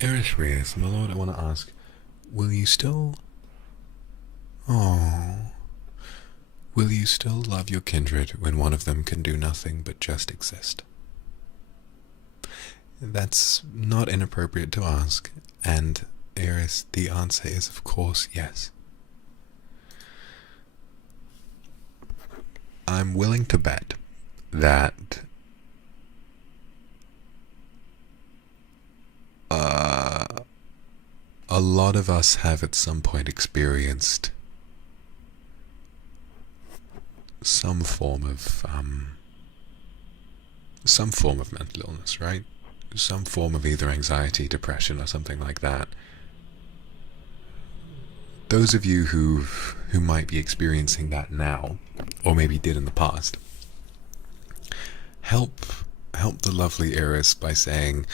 Eritreus, my lord, I want to ask, will you still... Oh... Will you still love your kindred when one of them can do nothing but just exist? That's not inappropriate to ask, and Eris, the answer is of course yes. I'm willing to bet that a lot of us have at some point experienced some form of mental illness, right? Some form of either anxiety, depression, or something like that. Those of you who might be experiencing that now, or maybe did in the past, help the lovely Eris by saying,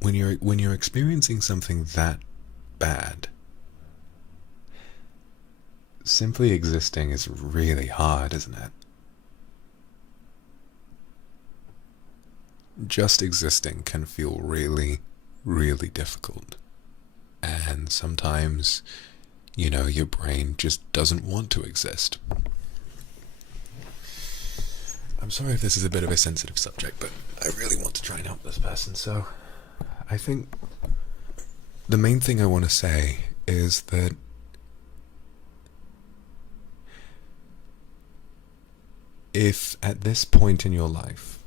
when you're experiencing something that bad, simply existing is really hard, isn't it? Just existing can feel really, really difficult. And sometimes, you know, your brain just doesn't want to exist. I'm sorry if this is a bit of a sensitive subject, but I really want to try and help this person, so I think the main thing I want to say is that if at this point in your life,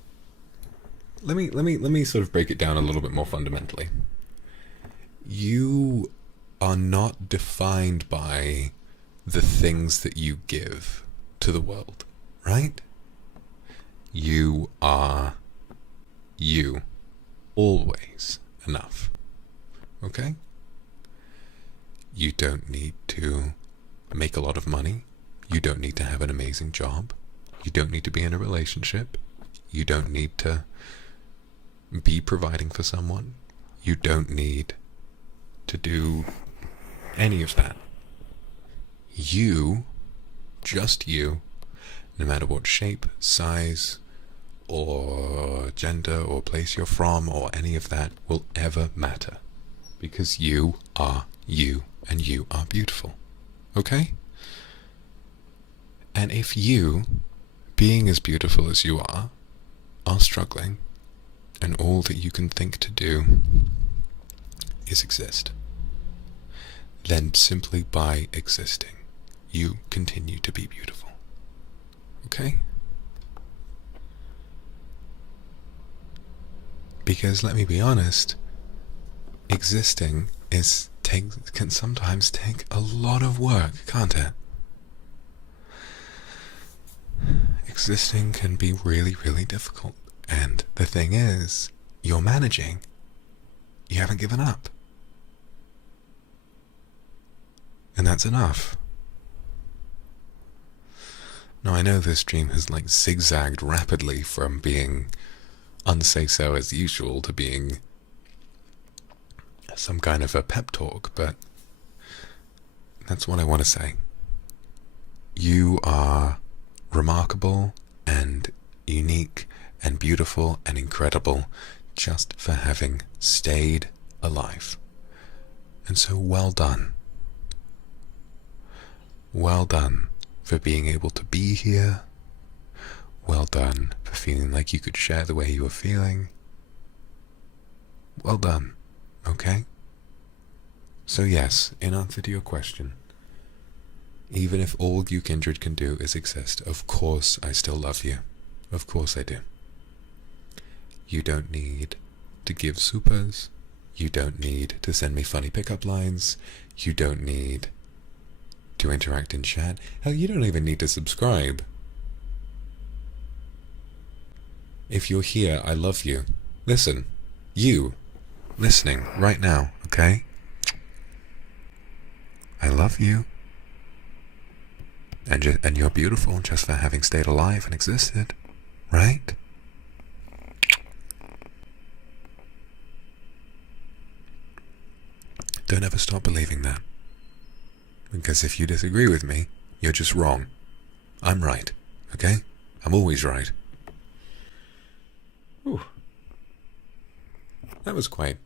let me sort of break it down a little bit more fundamentally. You are not defined by the things that you give to the world, right? You are you, always enough, okay? You don't need to make a lot of money. You don't need to have an amazing job. You don't need to be in a relationship. You don't need to be providing for someone. You don't need to do any of that. You, just you, no matter what shape, size, or gender, or place you're from, or any of that will ever matter. Because you are you, and you are beautiful. Okay? And if you, being as beautiful as you are struggling, and all that you can think to do is exist, then simply by existing, you continue to be beautiful. Okay? Because let me be honest, existing can sometimes take a lot of work, can't it? Existing can be really, really difficult. And the thing is, you're managing. You haven't given up. And that's enough. Now I know this stream has like zigzagged rapidly from being unsay-so as usual to being some kind of a pep talk, but that's what I want to say. You are remarkable and unique and beautiful and incredible just for having stayed alive. And so well done. Well done for being able to be here. Well done for feeling like you could share the way you were feeling. Well done, okay? So yes, in answer to your question, even if all you kindred can do is exist, of course I still love you. Of course I do. You don't need to give supers. You don't need to send me funny pickup lines. You don't need to interact in chat. Hell, you don't even need to subscribe. If you're here, I love you. Listen, you, listening right now, okay? I love you. And you're beautiful just for having stayed alive and existed, right? Don't ever stop believing that. Because if you disagree with me, you're just wrong. I'm right, okay? I'm always right. Whew. That was quite